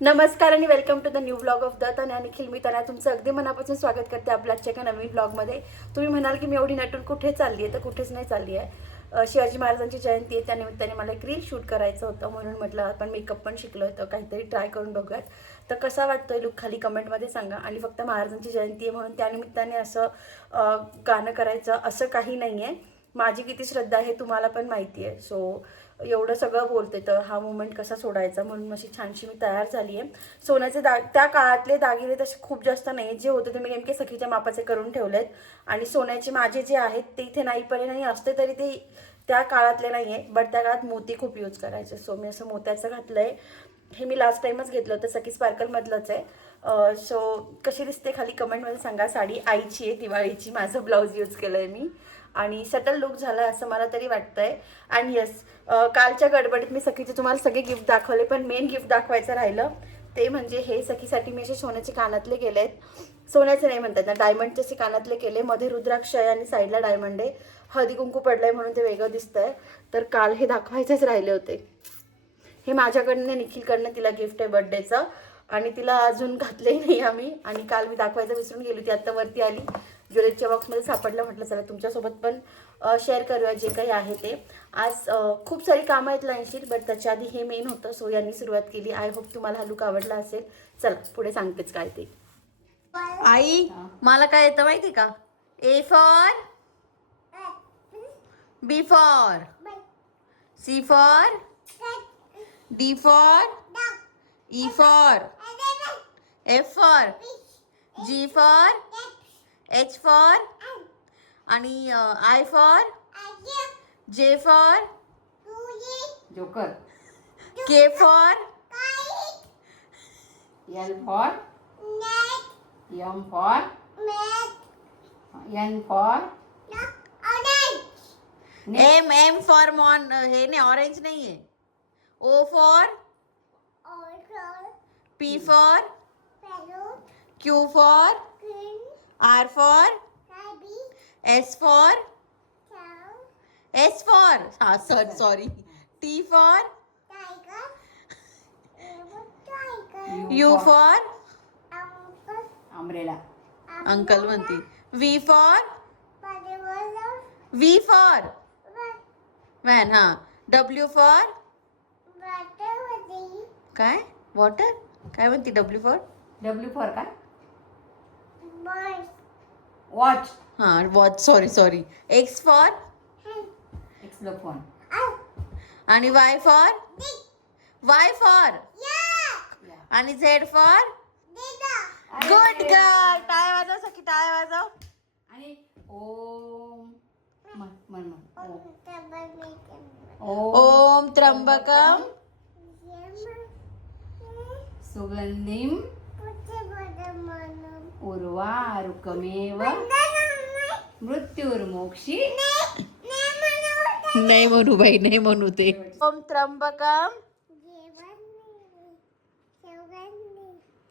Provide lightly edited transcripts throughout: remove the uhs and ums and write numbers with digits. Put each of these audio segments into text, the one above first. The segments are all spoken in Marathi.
नमस्कार आणि welcome to the new blog of the Tanya Nikhil. मी तन्या तुमचं अगदी मनापासून स्वागत करते आपल्या आजच्या एका नवीन ब्लॉगमध्ये. तुम्ही म्हणाल की मी एवढी नटून कुठे चालली आहे, तर कुठेच नाही चालली आहे. शिवाजी महाराजांची जयंती आहे, त्यानिमित्ताने मला एक रील शूट करायचं होतं, म्हणून म्हटलं आपण मेकअप पण शिकलो तर काहीतरी ट्राय करून बघूयात. तर कसा वाटतोय लुक खाली कमेंटमध्ये सांगा. आणि फक्त महाराजांची जयंती आहे म्हणून त्यानिमित्ताने असं गाणं करायचं असं काही नाही आहे. माझी किती श्रद्धा आहे तुम्हाला पण माहिती आहे. सो एवढं सगळं बोलते तर हा मोमेंट कसा सोडायचा, म्हणून अशी छानशी मी तयार झाली आहे. सोन्याचे त्या काळातले दागिने तसे खूप जास्त नाही, जे होते ते मी नेमके सखीच्या मापाचे करून ठेवलेत. आणि सोन्याचे माझे जे आहेत ते इथे नाही असते तरी ते त्या काळातले नाही आहे, बट त्या काळात मोती खूप यूज करायचे. सो मी असं मोत्याचं घातलं आहे. हे मी लास्ट टाईमच घेतलं होतं, सखी स्पार्कलमधलंच आहे. सो कशी दिसते खाली कमेंटमध्ये सांगा. साडी आईची आहे, दिवाळीची. माझं ब्लाऊज यूज केलं आहे मी आणि सटल लुक झाला आहे असं मला तरी वाटतंय. आणि येस, कालच्या गडबडीत मी सखीचे तुम्हाला सगळे गिफ्ट दाखवले, पण मेन गिफ्ट दाखवायचं राहिलं ते म्हणजे हे सखीसाठी मी असे सोन्याचे कानातले केले आहेत. सोन्याचे नाही म्हणतात ना, डायमंडचे असे कानातले केले. मध्ये रुद्राक्ष आहे आणि साईडला डायमंड आहे. हळदी कुंकू पडलं आहे म्हणून ते वेगळं दिसतंय. तर काल हे दाखवायचेच राहिले होते. हे माझ्याकडनं निखिलकडनं तिला गिफ्ट आहे बर्थडेचं, आणि तिला अजून घातलंही नाही आम्ही. आणि काल मी दाखवायचं विसरून गेली होती, आत्ता वरती आली ज्वेलरीच्या बॉक्समध्ये सापडलं. म्हटलं चला तुमच्यासोबत पण शेअर करूया जे काही आहे ते. आज खूप सारी कामं आहेत लाईनशीट, बट त्याच्या आधी हे मेन होतं. सो यांनी सुरुवात केली. आय होप तुम्हाला हा लुक आवडला असेल. चला पुढे सांगतेच काय ते. आई मला काय येतं माहिती का? A for B for C for D for E for F for G for H for आणि I for J for joker. K for L for M for N for M M for मॉन. हे नाही, ऑरेंज नाही आहे. O for P for Q for R for S for हा sorry T for U for umbrella. Uncle म्हणती. V for van. हा. डब्ल्यू फॉर काय? वॉटर. काय म्हणती डब्ल्यू फॉर? W for काय? Watch. हा watch. Sorry. X for Xylophone. आणि वाय फॉर आणि झेड फॉर गुड गर्ल. टाळ्या वाजव सखी, टाळ्या वाजव. आणि ओम मन ओम त्र्यंबकम सुगंधिम उर्वारुकमेव मृत्युर्मोक्षी. नाही म्हणू बाई, नाही म्हणू ते. ओम त्र्यंबकम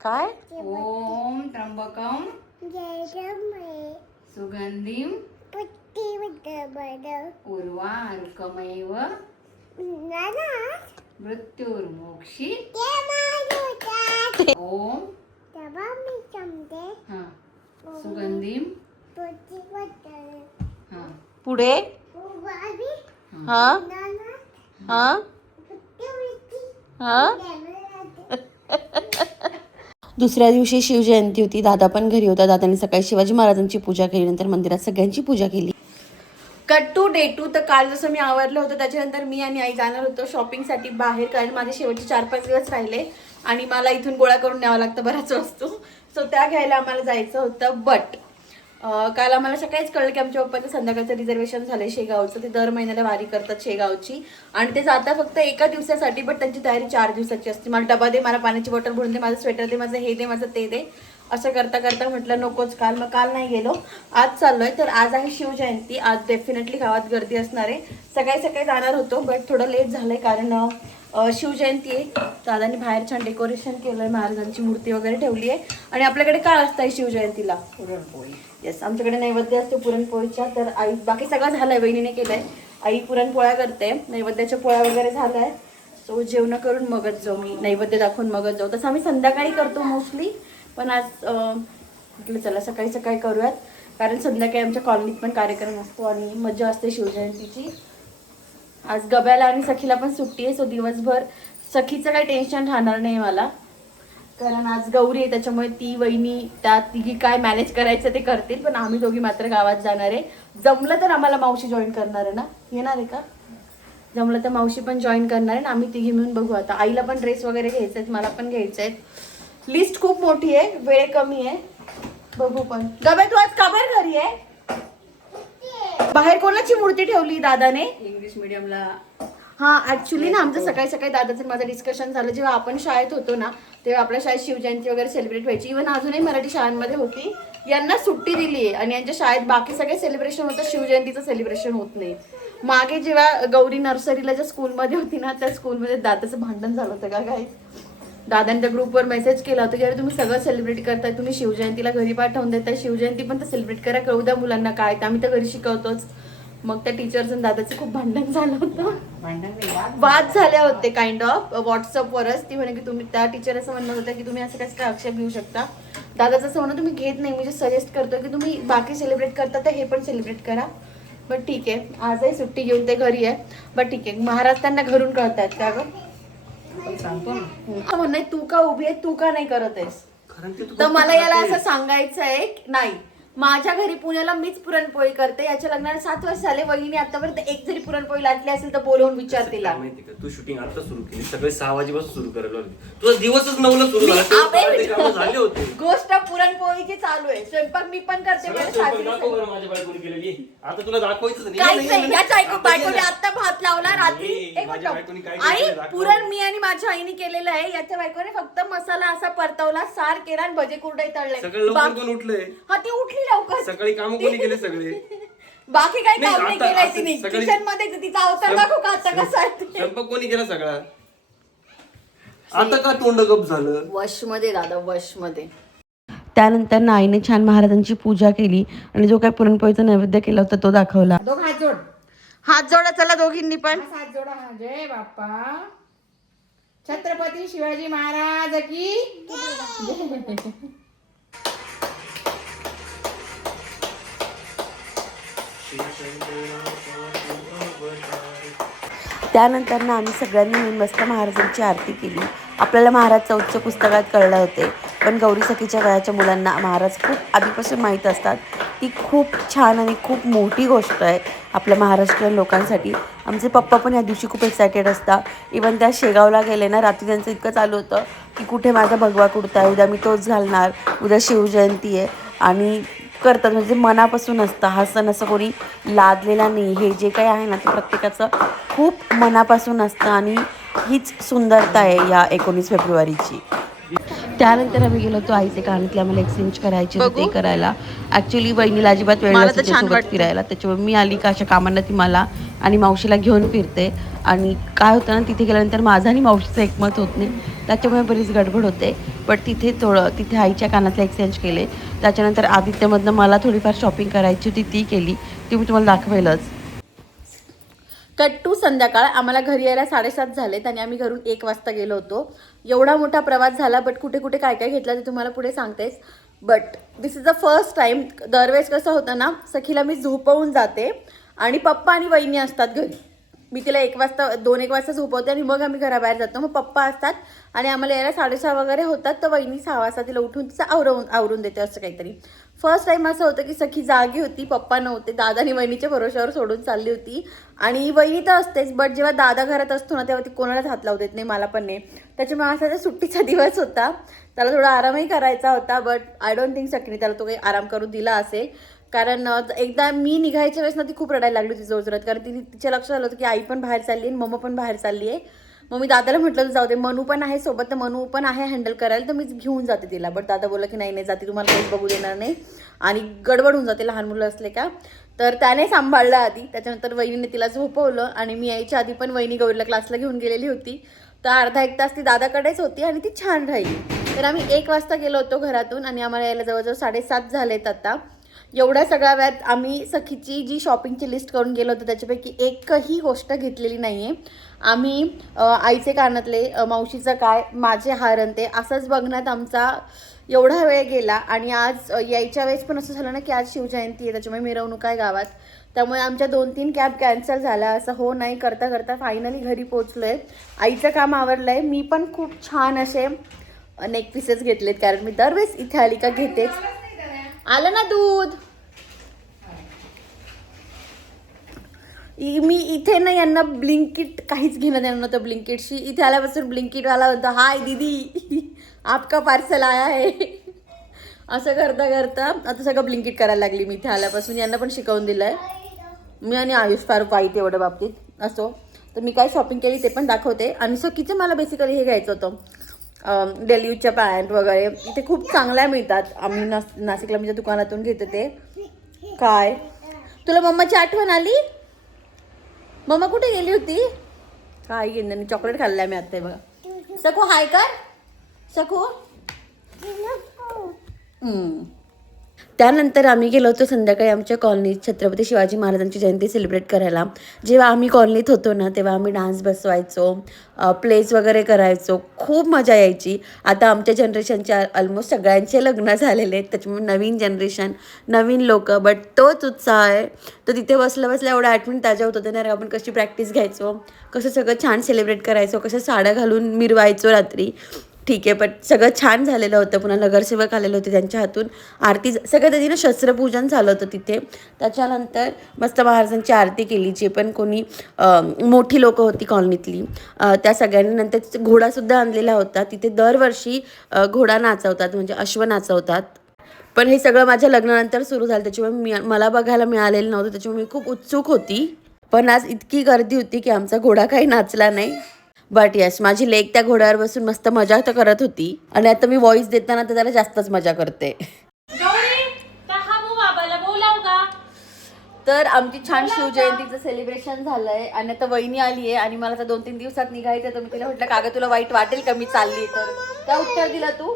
काय? ओम त्र्यंबकम सुगंधिम उर्वारुकमेव मृत्युर्मोक्षी. ओम हा सुगंधिम हा पुढे. हा हा हा. दुसऱ्या दिवशी शिवजयंती होती. दादा पण घरी होता. दादाने सकाळी शिवाजी महाराजांची पूजा केली, नंतर मंदिरात सगळ्यांची पूजा केली. Cut to day 2. तर काल जसं मी आवरलं होतं त्याच्यानंतर मी आणि आई जाणार होतो शॉपिंगसाठी बाहेर, कारण माझे शेवटचे 4-5 दिवस राहिले आणि मला इथून गोळा करून न्यावं लागतं बऱ्याच वस्तू. सो त्या घ्यायला आम्हाला जायचं होतं. बट काल आम्हाला सकाळीच कळलं की आमच्या पप्पाचं संध्याकाळचं रिझर्वेशन झालंय शेगावचं. ते दर महिन्याला वारी करतात शेगावची, आणि ते जाता फक्त एका दिवसासाठी, बट त्यांची तयारी 4 दिवसाची असते. मला डबा दे, मला पाण्याची बॉटल भरून दे, माझं स्वेटर दे, माझं हे दे, माझं ते दे, असं करता करता म्हटलं नकोच काल. मग काल नाही गेलो, आज चाललोय. तर आज आहे शिवजयंती. आज डेफिनेटली गावात गर्दी असणार आहे. सकाळी सकाळी जाणार होतो, बट थोडं लेट झालंय कारण शिवजयंती आहे. दादांनी बाहेर छान डेकोरेशन केलंय, महाराजांची मूर्ती वगैरे ठेवली आहे. आणि आपल्याकडे काय असतं शिवजयंतीला? पुरणपोळी. येस, आमच्याकडे नैवेद्य असतो पुरणपोळीच्या. तर आई बाकी सगळं झालंय, बहिणीने केलंय. आई पुरणपोळ्या करते, नैवेद्याच्या पोळ्या वगैरे झालाय. सो जेवण करून मगच जाऊ, मी नैवेद्य दाखवून मगच जाऊ. तसं आम्ही संध्याकाळी करतो मोस्टली, पण आज म्हटलं चला सकाळी सकाळी करूयात, कारण संध्याकाळी आमच्या कॉलनीत पण कार्यक्रम असतो आणि मजा असते शिवजयंतीची. आज गब्याला आणि सखीला पण सुट्टी आहे, सो दिवसभर सखीचं काही टेन्शन राहणार नाही मला, कारण आज गौरी आहे त्याच्यामुळे ती वहिनी त्या तिघी काय मॅनेज करायचं ते करतील, पण आम्ही दोघी मात्र गावात जाणार आहे. जमलं तर आम्हाला मावशी जॉईन करणार आहे ना, येणार आहे का? जमलं तर मावशी पण जॉईन करणार आहे, आम्ही तिघी मिळून बघू. आता आईला पण ड्रेस वगैरे घ्यायचे आहेत, मला पण घ्यायचे आहेत. लिस्ट खूप मोठी आहे, वेळ कमी आहे, बघू. पण गबे तू आज का बाहेर घरी आहे? बाहेर कोणाची मूर्ती ठेवली दादाने? इंग्लिश मीडियमला. हा ऍक्च्युली ना आमचं सकाळी सकाळी दादाचं माझं डिस्कशन झालं, जेव्हा आपण शाळेत होतो ना तेव्हा आपल्या शाळेत शिवजयंती वगैरे सेलिब्रेट व्हायची. इव्हन अजूनही मराठी शाळांमध्ये होती. यांना सुट्टी दिली आहे आणि यांच्या शाळेत बाकी सगळे सेलिब्रेशन होतं, शिवजयंतीचं सेलिब्रेशन होत नाही. मागे जेव्हा गौरी नर्सरीला ज्या स्कूलमध्ये होती ना त्या स्कूलमध्ये दादाचं भांडण झालं होतं का काय. दादाने त्या ग्रुपवर मेसेज केला होता की अरे तुम्ही सगळं सेलिब्रेट करताय, तुम्ही शिवजयंतीला घरी पाठवून देताय, शिवजयंती पण तर सेलिब्रेट करा, कळू द्या मुलांना काय, आम्ही तर घरी शिकवतोच. मग त्या टीचर्स आणि दादाचं खूप भांडण झालं होतं, वाद झाले होते काइंड ऑफ व्हॉट्सअपवरच. ती म्हणे की तुम्ही, त्या टीचर असं म्हणत होत्या की तुम्ही असं कसं काय आक्षेप घेऊ शकता. दादाचं असं म्हणणं तुम्ही घेत नाही, म्हणजे सजेस्ट करतो की तुम्ही बाकी सेलिब्रेट करता तर हे पण सेलिब्रेट करा. बट ठीक आहे, आजही सुट्टी घेऊन ते घरी आहे. बट ठीक आहे, महाराज त्यांना घरून कळतायत का गं? म्हणणं तू का उभी आहे, तू का नाही करत आहेस? तर मला याला असं सांगायचं आहे नाही, माझ्या घरी पुण्याला मीच पुरणपोळी करते. याच्या लग्नाला 7 वर्ष झाले, वहिनी आतापर्यंत एक जरी पुरणपोळी लाटली असेल तर बोलवून विचार तिला. माहिती का, तू शूटिंग आता सुरू केली, सगळे 6 वाजेपासून सुरू करायला लागली, तुझा दिवसच 9ला सुरू झाला, ते कामं झाले होते. गोष्ट पुरणपोळीची चालू आहे, स्वयंपाक मी पण करते. सगळं स्वयंपाक दाखव बरं माझ्या बायकोने केलेली. आता तुला दाखवायचंच नाही. काहीच नाही, याच्या आता बायकोने गेलं. आता भात लावला रात्री. एक माझ्या मिनिट. बायकोने काय आई केलं दाखव. पुरण मी आणि माझ्या आईने केलेलं आहे, याच्या बायकोने फक्त मसाला असा परतवला, सार केला आणि भजे कुरडई तळले. सगळं लवकर कोण उठलंय? हा ती उठली लवकर, सकाळी काम कोणी केले सगळे? बाकी काही नाही, काम नाही आता केलंय असं तिने. सगळी- किचन मध्ये तिचा अवतार दाखव का आता कसा आहे ते. स्वयंपाक कोणी केला सगळा? आता का तोंड गप झालं? वश मध्ये दादा, वश मध्ये. त्यानंतर ना आईने छान महाराजांची पूजा केली आणि जो काही पुरणपोळीचा नैवेद्य केला होता तो दाखवला. दोघ हात जोड, हात जोडा चला दोघींनी पण. हात जोडा. जय बाप्पा छत्रपती शिवाजी महाराज की. त्यानंतर ना आम्ही सगळ्यांनी मिळून मस्त महाराजांची आरती केली. आपल्याला महाराज चौथच्या पुस्तकात कळले होते, पण गौरी सखीच्या वयाच्या मुलांना महाराज खूप आधीपासून माहीत असतात. ती खूप छान आणि खूप मोठी गोष्ट आहे आपल्या महाराष्ट्रीयन लोकांसाठी. आमचे पप्पा पण या दिवशी खूप एक्सायटेड असतात. इवन त्या शेगावला गेले ना, रात्री त्यांचं इतकं चालू होतं की कुठे माझा भगवा कुर्ता आहे, उद्या मी तोच घालणार, उद्या शिवजयंती आहे, आणि करतात म्हणजे मनापासून असतं. हा सण असं कोणी लादलेला नाही, हे जे काही आहे ना ते प्रत्येकाचं खूप मनापासून असतं आणि हीच सुंदरता आहे या 19 फेब्रुवारीची. त्यानंतर आम्ही गेलो होतो आईचे कानातले आम्हाला एक्सचेंज करायचे होते ते करायला. ॲक्च्युली बहिणीला अजिबात वेळ मला तर नसतो छान त्यासोबत वाटतं. फिरायला, त्याच्यामुळे मी आली का अशा कामांना ती मला आणि मावशीला घेऊन फिरते. आणि काय होतं ना, तिथे गेल्यानंतर माझं आणि मावशीचं एकमत होत नाही, त्याच्यामुळे बरीच गडबड होते. बट तिथे आईच्या कानातले एक्सचेंज केले. त्याच्यानंतर आदित्यमधनं मला थोडीफार शॉपिंग करायची होती, ती केली, ती मी तुम्हाला दाखवेलच. कट टू संध्याकाळ. आम्हाला घरी यायला 7:30 झालेत आणि आम्ही घरून 1 वाजता गेलो होतो. एवढा मोठा प्रवास झाला, बट कुठे कुठे काय काय घेतलं ते तुम्हाला पुढे सांगतेच. But this is the first time. दरवेळेस कसं होतं ना, सखीला मी झोपवून जाते आणि पप्पा आणि वहिनी असतात घरी. मी तिला 1 वाजता 2-1 वाजता झोपवते आणि मग आम्ही घराबाहेर जातो. मग पप्पा असतात आणि आम्हाला यायला 6:30 वगैरे होतात, तर वहिनी 6 वाजता तिला उठून तिचं आवरून देते असं काहीतरी. फर्स्ट टाइम असं होतं की सखी जागी होती, पप्पा नव्हते, दादा आणि वहिनीच्या भरोश्यावर सोडून चालली होती. आणि वहिनी तर असतेच, बट जेव्हा दादा घरात असतो ना तेव्हा ती कोणालाच हात लावू देत नाही, मला पण नाही. त्याच्यामुळे असा तर सुट्टीचा दिवस होता, त्याला थोडा आरामही करायचा होता. बट आय डोंट थिंक सखीने त्याला तो काही आराम करू दिला असेल, कारण एकदा मी निघायच्या वेळेस ना ती खूप रडायला लागली होती जोरजोरात, कारण तिच्या लक्षात आलं होतं की आई पण बाहेर चालली आहे, मम्मा पण बाहेर चालली आहे. मग मी दादाला म्हटलं जाऊ दे, मनू पण आहे सोबत, तर मनू पण आहे हँडल करायला, तर मी घेऊन जाते तिला. बट दादा बोलला की नाही जाते, तुम्हाला काहीच बघू देणार नाही आणि गडबड होऊन जाते लहान मुलं असले का. तर त्याने सांभाळलं आधी. त्याच्यानंतर वहिनीने तिला झोपवलं आणि मी यायच्या आधी पण वहिनी गौरीला क्लासला घेऊन गेलेली होती, तर अर्धा-1 तास ती दादाकडेच होती आणि ती छान राहिली. तर आम्ही 1 वाजता गेलो होतो घरातून आणि आम्हाला यायला जवळजवळ 7:30 झालेत आता. एवढ्या सगळ्या वेळात आम्ही सखीची जी शॉपिंगची लिस्ट करून गेलो होतो त्याच्यापैकी एकही गोष्ट घेतलेली नाही आहे. आम्ही आईचे कानातले, मावशीचं काय, माझे हार आणि ते असंच बघण्यात आमचा एवढा वेळ गेला. आणि आज यायच्या वेळेस पण असं झालं ना की आज शिवजयंती आहे, त्याच्यामुळे मिरवणूक आहे गावात, त्यामुळे आमच्या 2-3 कॅब कॅन्सल झाल्या. असं हो नाही करता करता फायनली घरी पोचलो आहे. आईचं काम आवरलं आहे. मी पण खूप छान असे नेक पीसेस घेतलेत, कारण मी दरवेळेस इथे आली का घेतेच. आलं ना दूध. मी इथे ना यांना ब्लिंकिट काहीच घेणं देणं नव्हतं ब्लिंकिटशी. इथे आल्यापासून ब्लिंकिटवाला होता, हाय दीदी आपका पार्सल आया है. असं करता करता आता सगळं ब्लिंकिट करायला लागली मी इथे आल्यापासून. यांना पण शिकवून दिलं आहे मी आणि आयुष फार वाईट एवढं बाबतीत. असो, तर मी काय शॉपिंग केली ते पण दाखवते. आणि सखीचं मला बेसिकली हे घ्यायचं होतं, डेली यूजच्या पॅन्ट वगैरे इथे खूप चांगल्या मिळतात. आम्ही नाशिकला माझ्या दुकानातून घेते ते. काय तुला मम्माची आठवण आली? मम्मा कुठे गेली होती? काय गेली? चॉकलेट खाल्लं मी आता. बघा सकू हाय कर. सकू त्यानंतर आम्ही गेलो होतो संध्याकाळी आमच्या कॉलनीत छत्रपती शिवाजी महाराजांची जयंती सेलिब्रेट करायला. जेव्हा आम्ही कॉलनीत होतो ना तेव्हा आम्ही डान्स बसवायचो, प्लेस वगैरे करायचो, खूप मजा यायची. आता आमच्या जनरेशनच्या ऑलमोस्ट सगळ्यांचे लग्न झालेले आहेत, त्याच्यामुळे नवीन जनरेशन, नवीन लोक, बट तोच उत्साह आहे. तर तिथे बसल्या बसल्या एवढ्या आठवणी ताज्या होत होत्या ना. आपण कशी प्रॅक्टिस घ्यायचो, कसं सगळं छान सेलिब्रेट करायचो, कसं साड्या घालून मिरवायचो रात्री. ठीक आहे, पण सगळं छान झालेलं होतं. पुन्हा नगरसेवक आलेले होते, त्यांच्या हातून आरती, सगळं त्याची शस्त्रपूजन झालं होतं तिथे. त्याच्यानंतर मस्त महाराजांची आरती केली. जे पण कोणी मोठी लोकं होती कॉलनीतली त्या सगळ्यांनी. नंतर घोडासुद्धा आणलेला होता. तिथे दरवर्षी घोडा नाचवतात, म्हणजे अश्व नाचवतात. पण हे सगळं माझ्या लग्नानंतर सुरू झालं, त्याच्यामुळे मला बघायला मिळालेलं नव्हतं, त्याच्यामुळे मी खूप उत्सुक होती. पण आज इतकी गर्दी होती की आमचा घोडा काही नाचला नाही. बट यस, माझी लेक त्या घोड्यावर बसून मस्त मजा तर करत होती. आणि आता मी व्हॉइस देताना तर त्याला जास्तच मजा करते. तर आमची छान शिवजयंतीचं सेलिब्रेशन झालंय. आणि आता वहिनी आली आहे आणि मला आता 2-3 दिवसात निघायचं. तर मी तिला म्हटलं, कागं तुला वाईट वाटेल का मी चालली तर? काय उत्तर दिला तू?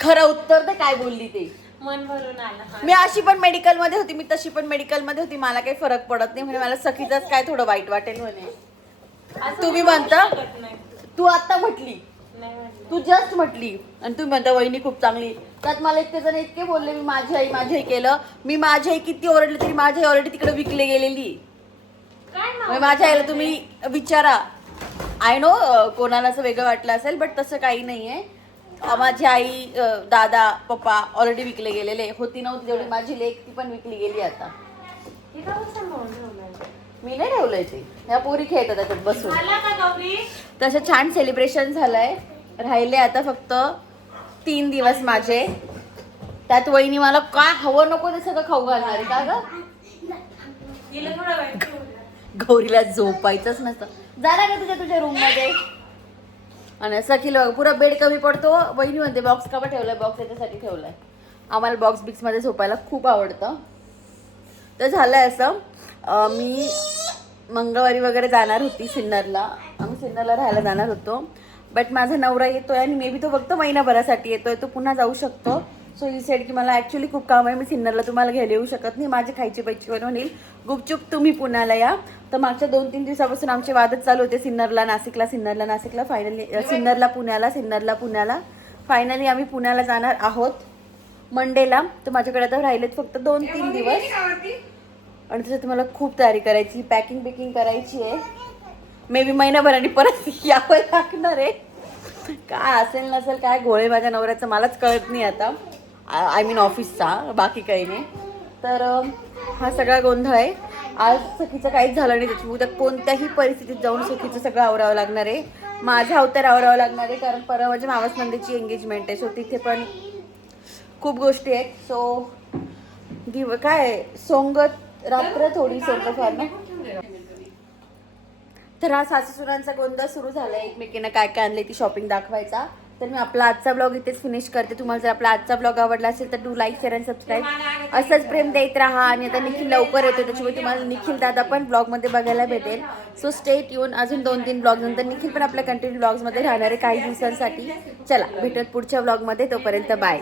खरं उत्तर तर काय बोलली ते मन भरून आलं. मी अशी पण मेडिकल मध्ये होती, मी तशी पण मेडिकल मध्ये होती, मला काही फरक पडत नाही म्हणे. मला सखीचंच काय थोडं वाईट वाटेल म्हणे. तुम्ही म्हणता, तू आता म्हटली, तू जस्ट म्हटली आणि तुम्ही म्हणता वहिनी खूप चांगली. त्यात मला एक जण इतके बोलले, मी माझी आई केलं. मी माझी आई किती ओरडली तरी माझी आई ऑलरेडी तिकडे विकले गेलेली. माझ्या आईला तुम्ही विचारा. आय नो कोणाला असं वेगळं वाटलं असेल, बट तसं काही नाहीये. माझी आई, दादा, पप्पा ऑलरेडी विकले गेलेले. होती नव्हती तेवढी माझी लेक, ती पण विकली गेली. आता मी नाही ठेवलंय ते, ह्या पोरी खेळतात त्याच्यात बसून. तसं छान सेलिब्रेशन झालंय. राहिले आता फक्त 3 दिवस माझे. त्यात वहिनी मला काय हवं नको ते सगळं खाऊ घालणार आहे. का ग गौरीला झोपायचंच नसतं. जा का तुझ्या रूम मध्ये. आणि असं केलं पुरा बेड कमी पडतो. वहिनी म्हणते बॉक्स का ठेवलाय? बॉक्स याच्यासाठी ठेवलाय. आम्हाला बॉक्स बिक्स मध्ये झोपायला खूप आवडतं. तर झालंय असं, मी मंगळवारी वगैरे जाणार होती सिन्नरला. आम्ही सिन्नरला राहायला जाणार होतो, बट माझा नवरा येतोय आणि मे बी तो फक्त महिनाभरासाठी येतोय. तो पुन्हा जाऊ शकतो. सो ही सेड की मला ॲक्च्युली खूप काम आहे, मी सिन्नरला तुम्हाला घ्यायला येऊ शकत नाही. माझे खायचे पैसे बनवून येईल. गुपचूप तुम्ही पुण्याला या. तर मागच्या 2-3 दिवसापासून आमचे वादच चालू होते, सिन्नरला नाशिकला, सिन्नरला नाशिकला. फायनली सिन्नरला पुण्याला, सिन्नरला पुण्याला. फायनली आम्ही पुण्याला जाणार आहोत मंडेला. तर माझ्याकडे आता राहिलेत फक्त 2-3 दिवस. आणि त्याच्यात मला खूप तयारी करायची, पॅकिंग बिकिंग करायची आहे. मे बी महिनाभराने परत यावं लागणार आहे. काय असेल नसेल काय घोळे माझ्या नवऱ्याचं मलाच कळत नाही आता. आय मीन ऑफिसचा, बाकी काही नाही. तर हा सगळा गोंधळ आहे. आज सखीचं काहीच झालं नाही, त्याच्यामुळे उद्या कोणत्याही परिस्थितीत जाऊन सखीचं सगळं आवरावं लागणार आहे. माझं अवतार आवरावं लागणार आहे, कारण परवा माझ्या मावस नंदेची एंगेजमेंट आहे. सो तिथे पण खूप गोष्टी आहेत. सो काय सोंगत रात्र थोडी सोंग फार ना. तर हा सासूसुरांचा गोंधळ सुरू झाला आहे, एकमेकींना काय काय आणले ती शॉपिंग दाखवायचा. तर मी आपला आजचा ब्लॉग इथेच फिनिश करते. तुम्हाला जर आपला आजचा ब्लॉग आवडला असेल तर do like, share and subscribe. असंच प्रेम देत राहा. आणि आता निखिल लवकर येतो, त्याच्यामुळे तुम्हाला निखिल दादा पण ब्लॉगमध्ये बघायला भेटेल. So stay tune. अजून 2-3 ब्लॉग नंतर निखिल पण आपल्या कंटिन्यू ब्लॉग्समध्ये राहणार आहे काही दिवसांसाठी. चला भेटत पुढच्या ब्लॉगमध्ये. तोपर्यंत बाय.